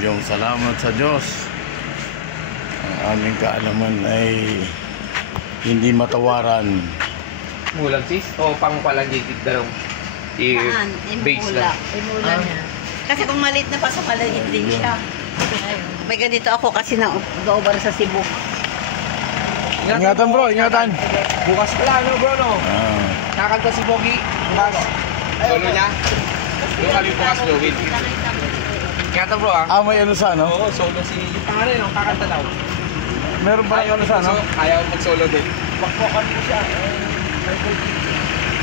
milyong salamat sa Diyos. Ang aming kaalaman ay hindi matawaran. Mulang sis? O pang palagigit daw? I-base lang. Imula niya. Kasi kung maliit na pa sa palagit din siya. May ganito ako kasi na-over sa Cebu. Ingatan bro, ingatan. Bukas pala, no bro, no? Kakanta si Bogi. Bukas. Solo niya. Yung kami bukas gawin. Ingatan bro, ah. May ano sa ano? Oo, solo si... Yung pangalan, no? Kakanta daw. Meron pa ano sa ano? Ayaw mag-solo din. Bakbokan mo siya.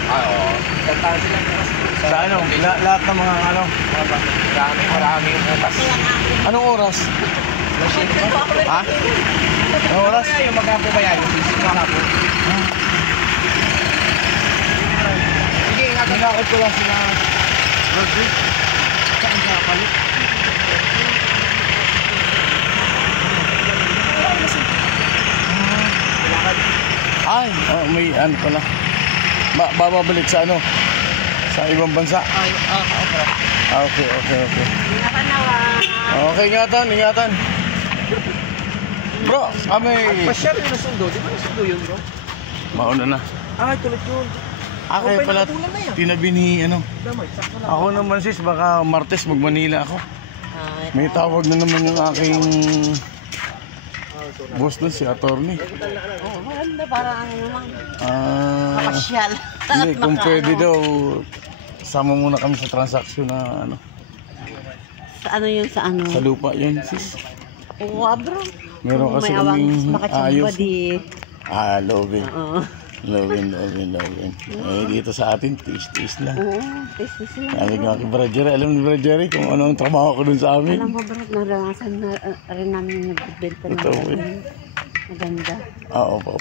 Oo. Kantahan sila bukas. Sa ano? Lahat ng mga ano? Maraming bukas. Anong oras? Ha? Anong oras? Yung mag-apo ba yan? Yung mag-apo. Sige, ingatan. Hinakot ko lang sila. Rodrick. Saan siya kalit? Ay, may ano pala. Babalik sa ano? Sa ibang bansa? Okay. Okay, ingatan. Bro, kami... Pasyal yung nasundo. Di ba nasundo yun, bro? Mauna na. Tulad yun. Kaya pala tinabi ni ano. Ako naman sis, baka Martes mag-Manila ako. May tawag na naman yung aking boss doon, si attorney. Maganda para ano naman. Kapasyal. Hindi, kung pwede daw, sama muna kami sa transaksyon na ano. Sa ano yun, sa ano? Sa lupa yun, sis. Oo, bro. Meron kasi may awang kaming ayos. Lovin. Oo. Lovin. Dito sa atin, tiis-tiis lang. Oo, tiis lang. Sabi ko kay Brad Jerry, alam ni Brad Jerry kung ano ang trabaho ko dun sa amin. Alam mo, bro, naranasan na rin namin nagbibenta ng maganda. Opo.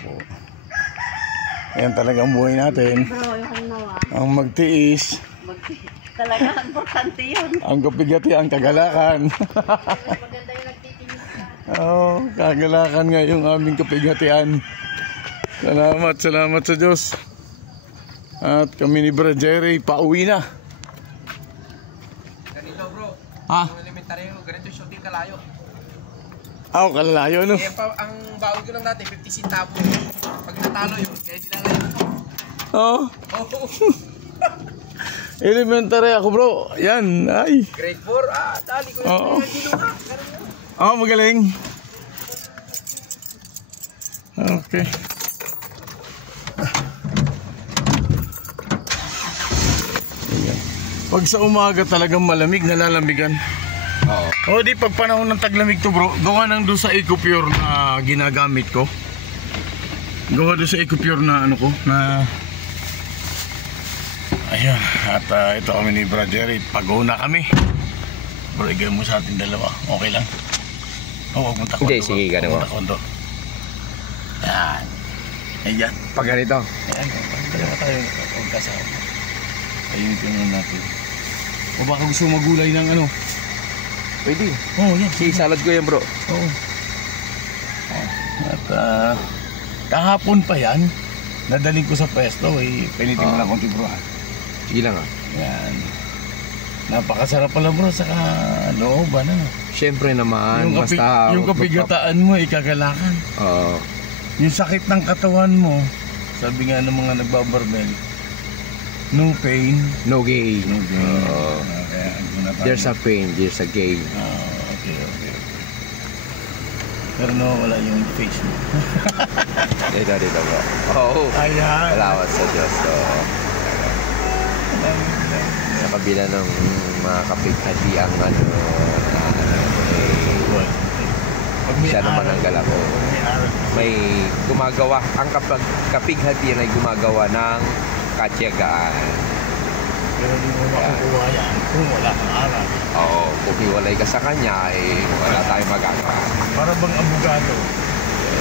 Ayan talagang buhay natin. Bro, yung nawa. Ang magtiis. Talaga, importante yun. Ang kapigati, ang kagalakan. Maganda yung nagtitinis. Kagalakan nga yung aming kapigatian. Salamat sa Diyos. At kami ni Brad Jerry, pauwi na. Ganito, bro. Yung elementary, ganito yung shooting kalayo. Kalalayo, no? Ang baon ko lang natin, 50 centavo. Pag natalo yun, kaya dinalayo ko. Elementary ako, bro. Yan, ay. Grade 4, dali ko yung Magaling. Okay. Pag sa umaga talagang malamig, nalalamigan. Di pag panahon ng taglamig to, bro, gawa nang doon sa EcoPure na ginagamit ko. Gawa doon sa EcoPure na ano ko, na ayan, at ito kami ni Brad Jerry, pag-una kami. Bro, igay mo sa ating dalawa, okay lang? Huwag mong takot. Hindi, sige, gano'n mo. Ayan. Ayan. Pag ganito. Ayan, dalawa tayo magkasama. Ayun tingnan natin. O baka gusto magulay ng ano? Pwede. Yan. Sige, salad ko yan, bro. At kahapon pa yan, nadaling ko sa pwesto, pinitin mo lang konti, bro. Sige lang, Yan. Napakasarap pala, bro, saka loob, ano? Siyempre naman, basta... Yung kapigataan mo, ikagalakan. Yung sakit ng katawan mo, sabi nga ng mga nagbabarbel, no pain, no gain. There's a pain, there's a gain. Okay. Pero wala yung face mo. Dito bro. Ayan. Salamat sa Diyos. Sa kabila ng mga kapighati ang siya naman ang gala ko. May gumagawa, ang kapighati ay gumagawa ng katiyagaan. Pero hindi mo makukuha yan kung wala kang aral. Kung hiwalay ka sa kanya, wala tayong magagawa. Para bang abogado?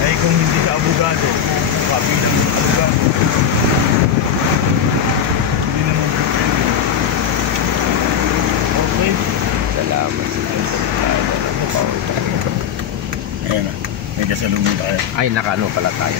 Kung hindi ka abogado, bilang abogado, hindi naman pwede. Okay. Salamat sa Diyos. Ayan na, may kasalubong tayo. Ay, nakaano pala tayo.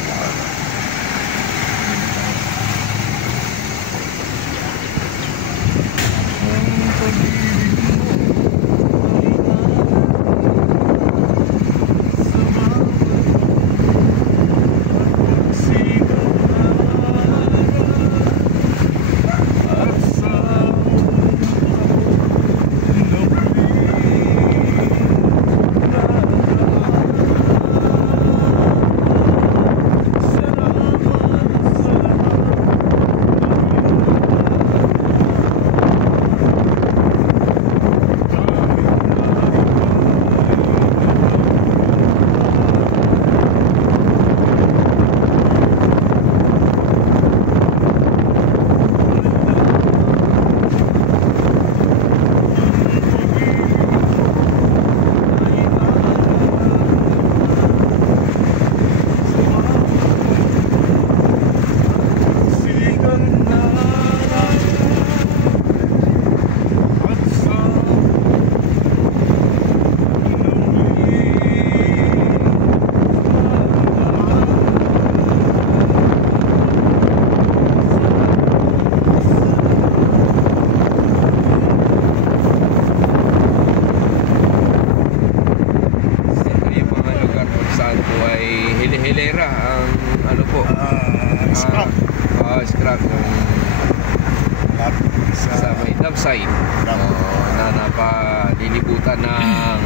palibutan ng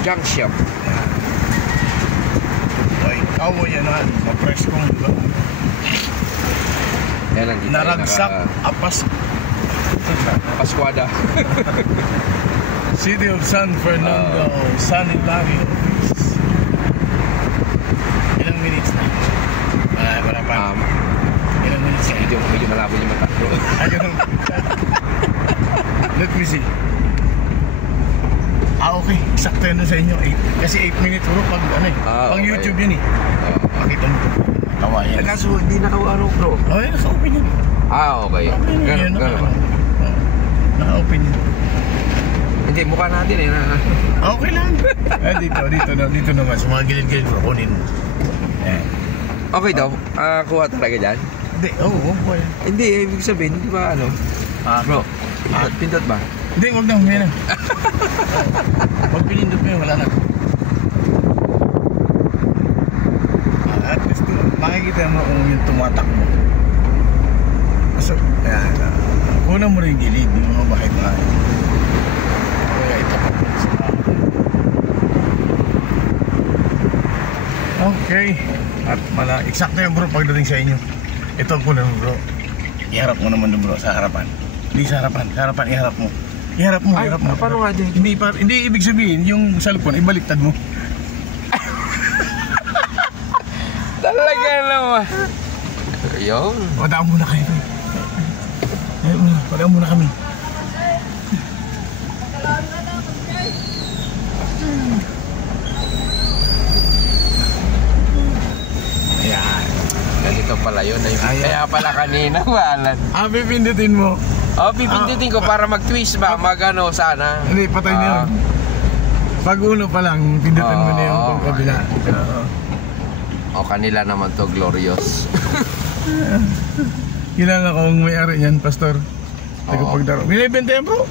junk shop. Ay, kawo yan na. Sa-press kong diba? Yan lang kita. Naragsak. Apas. Paskwada. City of San Fernando. San Hilario. Ilang minutes na? Wala pa. Ilang minutes na? Medyo malabo yung mata. Ayun. Let me see. Okay. Sakto yun sa inyo. Kasi 8 minutes bro pag ano eh. Pag okay. YouTube yun eh. Makita mo. Tawa yan. Kaso hindi naka-ano bro. Okay, naka-open yun. Okay. Ganun ba? Naka-open yun. Hindi, mukha natin eh. Okay lang. Dito naman. Sa mga gilid-gilid bro. Kunin mo. Okay daw. Kuha talaga dyan? Hindi, oo. Hindi, ibig sabihin, di ba ano? Bro, pindot ba? Hindi, wag na. Huwag na. Pag pinindot mo yun, wala na. At least, makikita mo kung yung tumatakbo. So, ayan. Kunan mo rin yung gilid. Yung mga bahay-bahay. Kaya ito pa po sa okay. At eksakto yan bro pagdating sa inyo. Ito ang kunan mo bro. Iharap mo naman bro sa harapan. Hindi sa harapan. Sa harapan iharap mo. Iharap mo. Paano nga din? Hindi ibig sabihin yung cellphone ibaliktad mo. Talaga naman. Ayun. Padaan muna kayo. Padaan muna kami. Ayan. Ganito pala yun. Kaya pala kanina, walan. Pipindutin mo. Pipindutin ko para mag-twist ba? Mag-ano sana. Hindi, patay na yun. Pag uno pa lang, pindutin mo na yung kabila. Kanila naman to, glorious. Kilala ko ang may-ari niyan, Pastor. Tagapagdaro. Binibenta yan bro.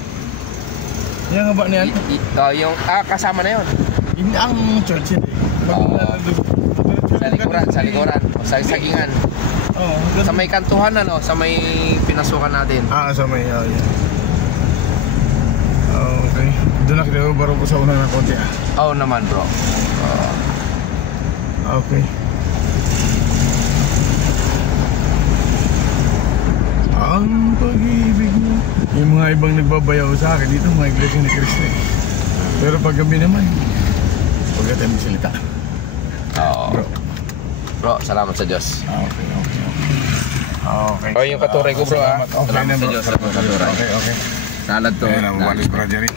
Yan nga ba niyan? Yung, kasama na yun. Hindi ang church yun Sa likuran. Sa sagingan. Sa may kantuhan sa may pinasukan natin. Sa may, yeah. Okay. Doon na kita baro ko sa una na konti naman bro. Okay. Ang pag-ibig mo. Yung mga ibang nagbabayaw sa akin dito, mga iglesia ni Cristo eh. Pero pag gabi naman, huwag ka tayo magsalita. Bro, salamat sa Diyos. Okay. Yung katuray ko bro. Salamat. Okay salamat na sa bro. Diyos. Salamat sa katuray. Okay. Salad to. Ayan, walis Brother Jerry.